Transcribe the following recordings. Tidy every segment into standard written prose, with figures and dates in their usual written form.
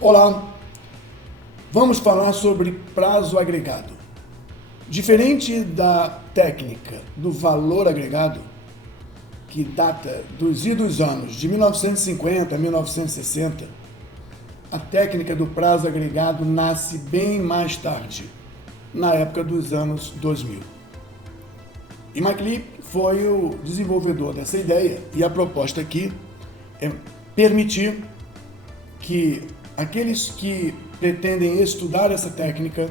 Olá, vamos falar sobre prazo agregado. Diferente da técnica do valor agregado, que data dos idos anos de 1950 a 1960, a técnica do prazo agregado nasce bem mais tarde, na época dos anos 2000. E MacLeod foi o desenvolvedor dessa ideia, e a proposta aqui é permitir que aqueles que pretendem estudar essa técnica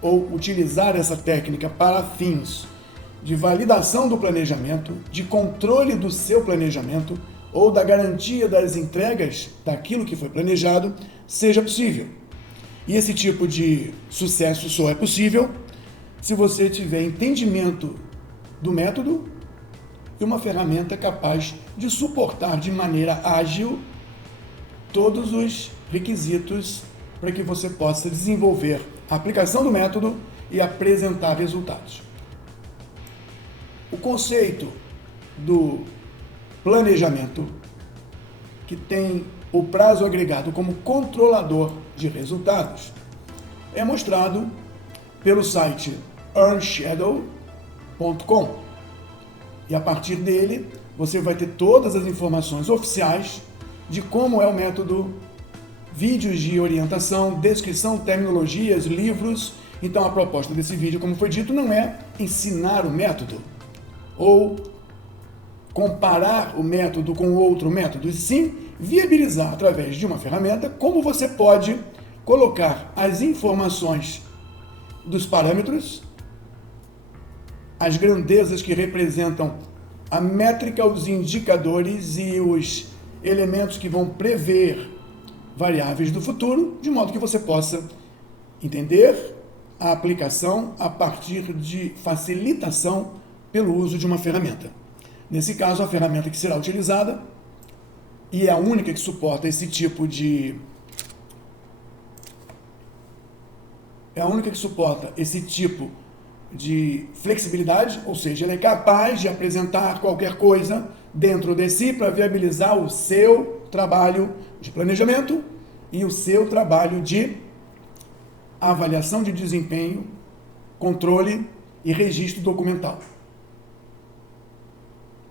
ou utilizar essa técnica para fins de validação do planejamento, de controle do seu planejamento ou da garantia das entregas daquilo que foi planejado, seja possível. E esse tipo de sucesso só é possível se você tiver entendimento do método e uma ferramenta capaz de suportar de maneira ágil todos os requisitos para que você possa desenvolver a aplicação do método e apresentar resultados. O conceito do planejamento, que tem o prazo agregado como controlador de resultados, é mostrado pelo site earnshadow.com. E a partir dele, você vai ter todas as informações oficiais de como é o método, vídeos de orientação, descrição, terminologias, livros. Então a proposta desse vídeo, como foi dito, não é ensinar o método ou comparar o método com outro método, e sim viabilizar através de uma ferramenta como você pode colocar as informações dos parâmetros, as grandezas que representam a métrica, os indicadores e os elementos que vão prever variáveis do futuro, de modo que você possa entender a aplicação a partir de facilitação pelo uso de uma ferramenta. Nesse caso, a ferramenta que será utilizada, e é a única que suporta esse tipo de flexibilidade, ou seja, ela é capaz de apresentar qualquer coisa dentro de si para viabilizar o seu trabalho de planejamento e o seu trabalho de avaliação de desempenho, controle e registro documental.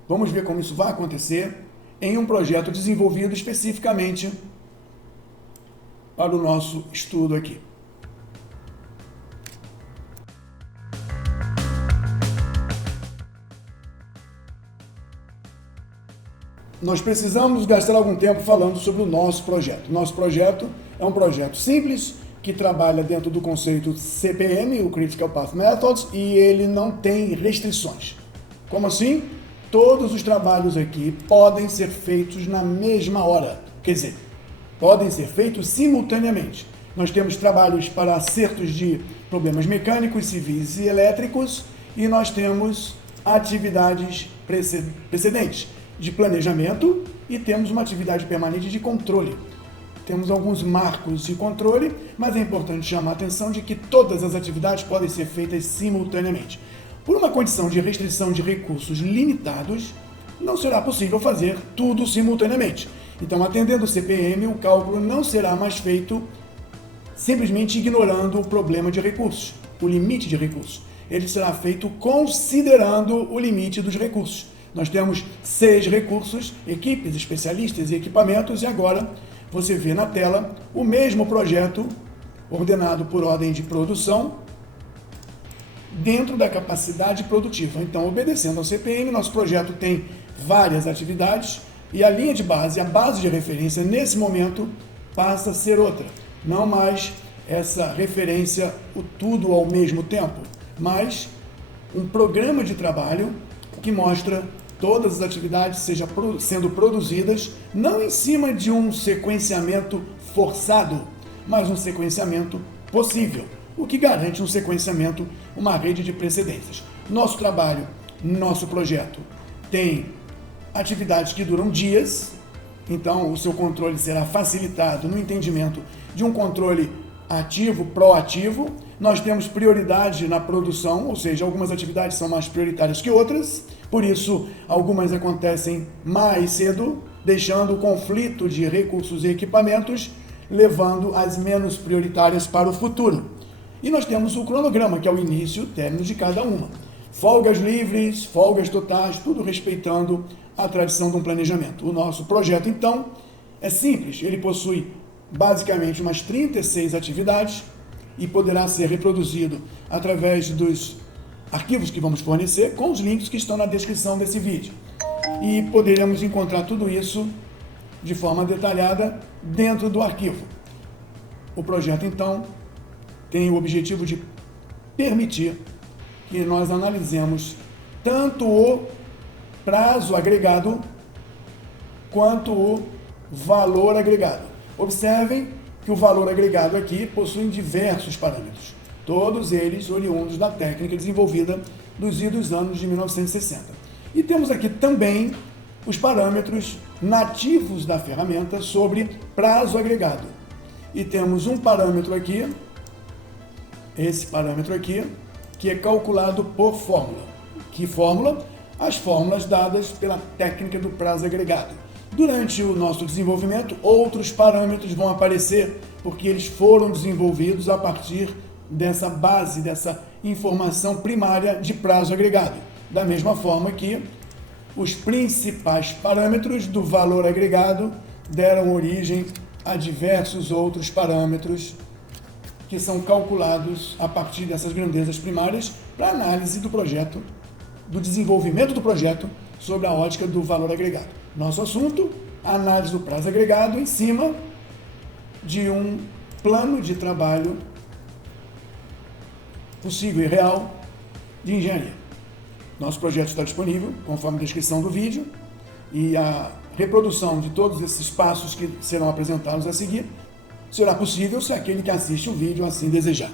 Vamos ver como isso vai acontecer em um projeto desenvolvido especificamente para o nosso estudo aqui. Nós precisamos gastar algum tempo falando sobre o nosso projeto. Nosso projeto é um projeto simples, que trabalha dentro do conceito CPM, o Critical Path Methods, e ele não tem restrições. Como assim? Todos os trabalhos aqui podem ser feitos na mesma hora, quer dizer, podem ser feitos simultaneamente. Nós temos trabalhos para acertos de problemas mecânicos, civis e elétricos, e nós temos atividades precedentes de planejamento e temos uma atividade permanente de controle. Temos alguns marcos de controle, mas é importante chamar a atenção de que todas as atividades podem ser feitas simultaneamente. Por uma condição de restrição de recursos limitados, não será possível fazer tudo simultaneamente. Então, atendendo o CPM, o cálculo não será mais feito simplesmente ignorando o problema de recursos, o limite de recursos. Ele será feito considerando o limite dos recursos. Nós temos 6 recursos, equipes, especialistas e equipamentos, e agora você vê na tela o mesmo projeto ordenado por ordem de produção dentro da capacidade produtiva. Então, obedecendo ao CPM, nosso projeto tem várias atividades e a linha de base, a base de referência, nesse momento, passa a ser outra. Não mais essa referência, o tudo ao mesmo tempo, mas um programa de trabalho que mostra todas as atividades sendo produzidas, não em cima de um sequenciamento forçado, mas um sequenciamento possível, o que garante um sequenciamento, uma rede de precedências. Nosso trabalho, nosso projeto, tem atividades que duram dias, então o seu controle será facilitado no entendimento de um controle ativo, proativo. Nós temos prioridade na produção, ou seja, algumas atividades são mais prioritárias que outras, por isso algumas acontecem mais cedo, deixando o conflito de recursos e equipamentos levando as menos prioritárias para o futuro. E nós temos o cronograma, que é o início e o término de cada uma. Folgas livres, folgas totais, tudo respeitando a tradição de um planejamento. O nosso projeto, então, é simples. Ele possui basicamente umas 36 atividades e poderá ser reproduzido através dos arquivos que vamos fornecer com os links que estão na descrição desse vídeo. E poderemos encontrar tudo isso de forma detalhada dentro do arquivo. O projeto, então, tem o objetivo de permitir que nós analisemos tanto o prazo agregado quanto o valor agregado. Observem que o valor agregado aqui possui diversos parâmetros, todos eles oriundos da técnica desenvolvida dos idos anos de 1960. E temos aqui também os parâmetros nativos da ferramenta sobre prazo agregado. E temos um parâmetro aqui, esse parâmetro aqui, que é calculado por fórmula. Que fórmula? As fórmulas dadas pela técnica do prazo agregado. Durante o nosso desenvolvimento, outros parâmetros vão aparecer, porque eles foram desenvolvidos a partir dessa base, dessa informação primária de prazo agregado. Da mesma forma que os principais parâmetros do valor agregado deram origem a diversos outros parâmetros que são calculados a partir dessas grandezas primárias para análise do projeto, do desenvolvimento do projeto sobre a ótica do valor agregado. Nosso assunto, a análise do prazo agregado em cima de um plano de trabalho possível e real de engenharia. Nosso projeto está disponível, conforme a descrição do vídeo, e a reprodução de todos esses passos que serão apresentados a seguir será possível se aquele que assiste o vídeo assim desejar.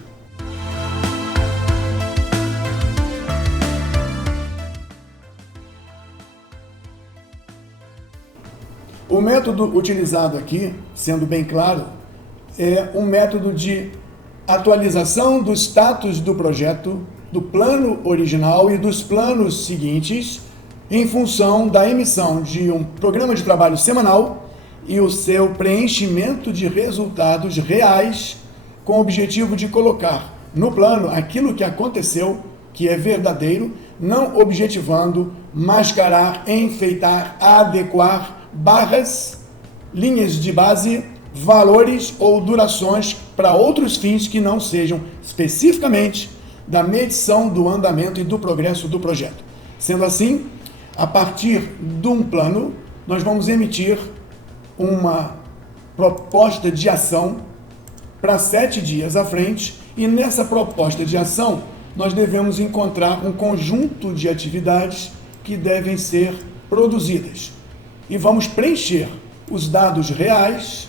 O método utilizado aqui, sendo bem claro, é um método de atualização do status do projeto, do plano original e dos planos seguintes, em função da emissão de um programa de trabalho semanal e o seu preenchimento de resultados reais, com o objetivo de colocar no plano aquilo que aconteceu, que é verdadeiro, não objetivando mascarar, enfeitar, adequar barras, linhas de base, valores ou durações para outros fins que não sejam especificamente da medição do andamento e do progresso do projeto. Sendo assim, a partir de um plano, nós vamos emitir uma proposta de ação para 7 dias à frente, e nessa proposta de ação nós devemos encontrar um conjunto de atividades que devem ser produzidas. E vamos preencher os dados reais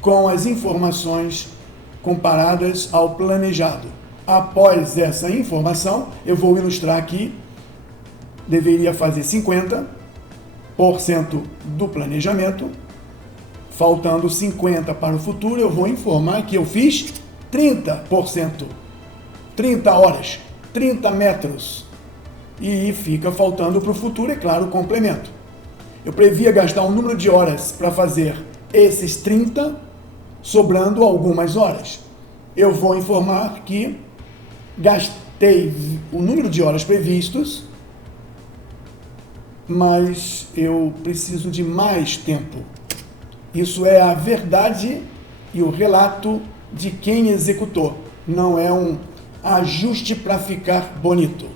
com as informações comparadas ao planejado. Após essa informação, eu vou ilustrar aqui, deveria fazer 50% do planejamento, faltando 50% para o futuro, eu vou informar que eu fiz 30%, 30 horas, 30 metros, e fica faltando para o futuro, é claro, o complemento. Eu previa gastar um número de horas para fazer esses 30, sobrando algumas horas. Eu vou informar que gastei o número de horas previstos, mas eu preciso de mais tempo. Isso é a verdade e o relato de quem executou, não é um ajuste para ficar bonito.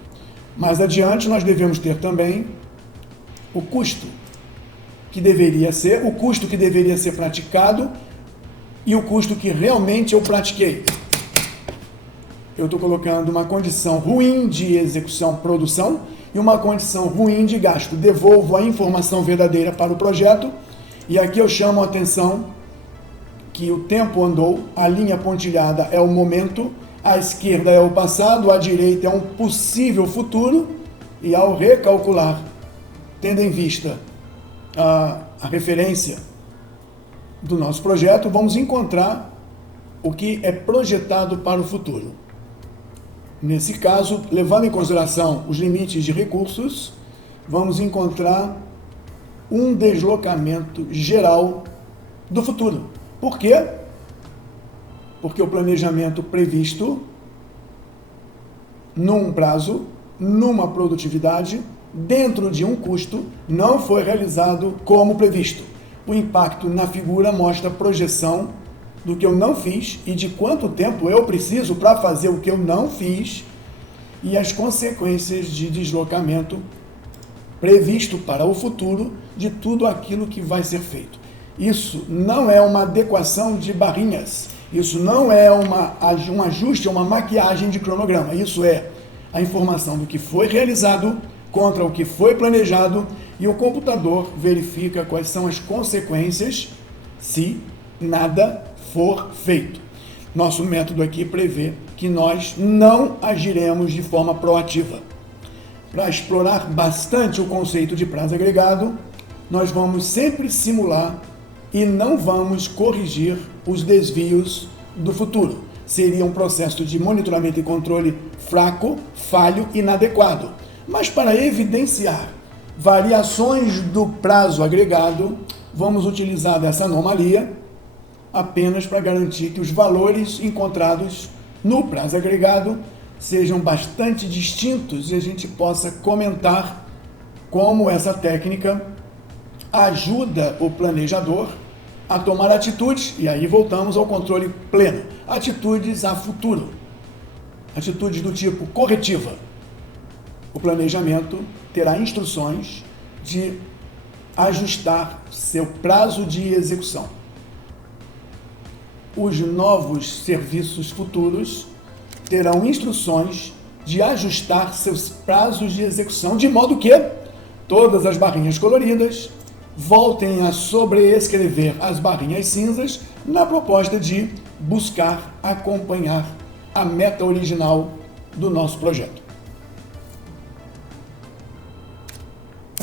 Mais adiante nós devemos ter também o custo que deveria ser praticado e o custo que realmente eu pratiquei. Eu estou colocando uma condição ruim de execução, produção, e uma condição ruim de gasto. Devolvo a informação verdadeira para o projeto, e aqui eu chamo a atenção que o tempo andou, a linha pontilhada é o momento, a esquerda é o passado, a direita é um possível futuro, e ao recalcular, tendo em vista a referência do nosso projeto, vamos encontrar o que é projetado para o futuro. Nesse caso, levando em consideração os limites de recursos, vamos encontrar um deslocamento geral do futuro. Por quê? Porque o planejamento previsto num prazo, numa produtividade, dentro de um custo, não foi realizado como previsto. O impacto na figura mostra a projeção do que eu não fiz e de quanto tempo eu preciso para fazer o que eu não fiz e as consequências de deslocamento previsto para o futuro de tudo aquilo que vai ser feito. Isso não é uma adequação de barrinhas, isso não é um ajuste, uma maquiagem de cronograma, isso é a informação do que foi realizado contra o que foi planejado e o computador verifica quais são as consequências se nada for feito. Nosso método aqui prevê que nós não agiremos de forma proativa. Para explorar bastante o conceito de prazo agregado, nós vamos sempre simular e não vamos corrigir os desvios do futuro. Seria um processo de monitoramento e controle fraco, falho e inadequado. Mas para evidenciar variações do prazo agregado, vamos utilizar dessa anomalia apenas para garantir que os valores encontrados no prazo agregado sejam bastante distintos e a gente possa comentar como essa técnica ajuda o planejador a tomar atitudes, e aí voltamos ao controle pleno, atitudes a futuro, atitudes do tipo corretiva. O planejamento terá instruções de ajustar seu prazo de execução. Os novos serviços futuros terão instruções de ajustar seus prazos de execução, de modo que todas as barrinhas coloridas voltem a sobreescrever as barrinhas cinzas na proposta de buscar acompanhar a meta original do nosso projeto.